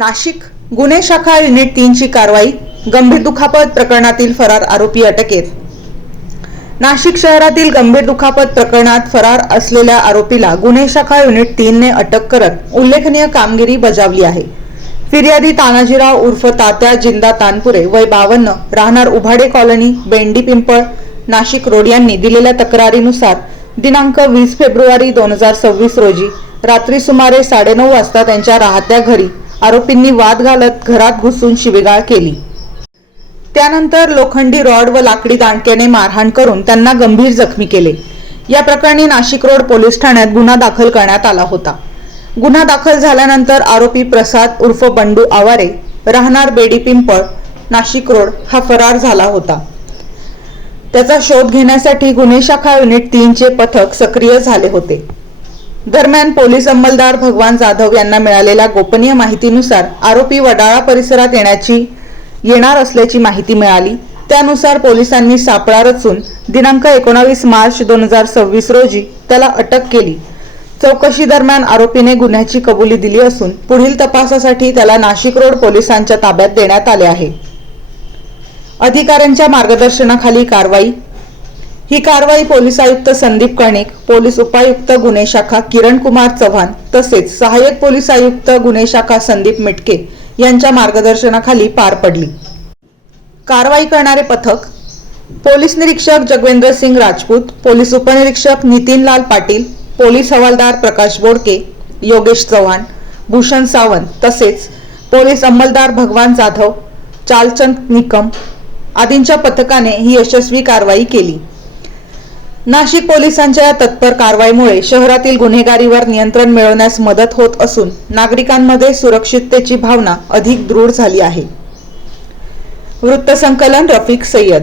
नाशिक गुन्हे शाखा युनिट 3 ची कारवाई। गंभीर दुखापत प्रकरणातील फरार आरोपी अटकेत। नाशिक शहरातील गंभीर दुखापत प्रकरणात फरार असलेल्या आरोपीला गुन्हे शाखा युनिट 3 ने अटक करत उल्लेखनीय कामगिरी बजावली आहे। फिर्यादी तानाजीराव उर्फ तात्या जिंदा तानपुरे वय 52 राहणार उभाडे कॉलनी बेंडी पिंपळ नाशिक रोड यांनी दिलेल्या तक्रारीनुसार दिनांक 20 फेब्रुवारी 2026 रोजी रात्री सुमारे 9:30 वाजता त्यांच्या राहत्या घरी आरोपींनी वाद घालत घरात घुसून शिवीगाळ केली। त्यानंतर लोखंडी रॉड व लाकडी दांडक्याने मारहाण करून त्यांना गंभीर जखमी केले। या प्रकरणी नाशिक रोड पोलीस ठाण्यात गुन्हा दाखल करण्यात आला होता। गुन्हा दाखल झाल्यानंतर आरोपी प्रसाद उर्फ बंडू आवारे राहणार बेडी पिंपळ नाशिक रोड हा फरार झाला होता। त्याचा शोध घेण्यासाठी गुन्हे शाखा युनिट 3 चे पथक सक्रिय झाले होते। दरम्यान पोलीस अंमलदार भगवान जाधव यांना मिळालेल्या गोपनीय माहितीनुसार आरोपी वडाळा परिसरात येणार असल्याची माहिती मिळाली। त्यानुसार पोलिसांनी सापळा रचून दिनांक 19 मार्च 2026 रोजी त्याला अटक केली। चौकशी दरम्यान आरोपीने गुन्ह्याची कबुली दिली असून पुढील तपासासाठी त्याला नाशिक रोड पोलिसांच्या ताब्यात देण्यात आले आहे। अधिकाऱ्यांच्या मार्गदर्शनाखाली कारवाई। ही कारवाई पोलीस आयुक्त संदीप कर्णिक, पोलीस उपायुक्त गुन्हे शाखा किरण कुमार चव्हाण तसेच सहाय्यक पोलीस आयुक्त गुन्हे शाखा संदीप मिटके यांच्या मार्गदर्शनाखाली पार पडली। कारवाई करणारे पथक पोलीस निरीक्षक जगवेंद्र सिंग राजपूत, पोलीस उपनिरीक्षक नितीन लाल पाटील, पोलीस हवालदार प्रकाश बोडके, योगेश चव्हाण, भूषण सावंत तसेच पोलीस अंमलदार भगवान जाधव, चालचंद निकम आदींच्या पथकाने ही यशस्वी कारवाई केली। नाशिक पोलिसांच्या या तत्पर कारवाईमुळे शहरातील गुन्हेगारीवर नियंत्रण मिळवण्यास मदत होत असून नागरिकांमध्ये सुरक्षिततेची भावना अधिक दृढ झाली आहे। वृत्तसंकलन रफिक सय्यद।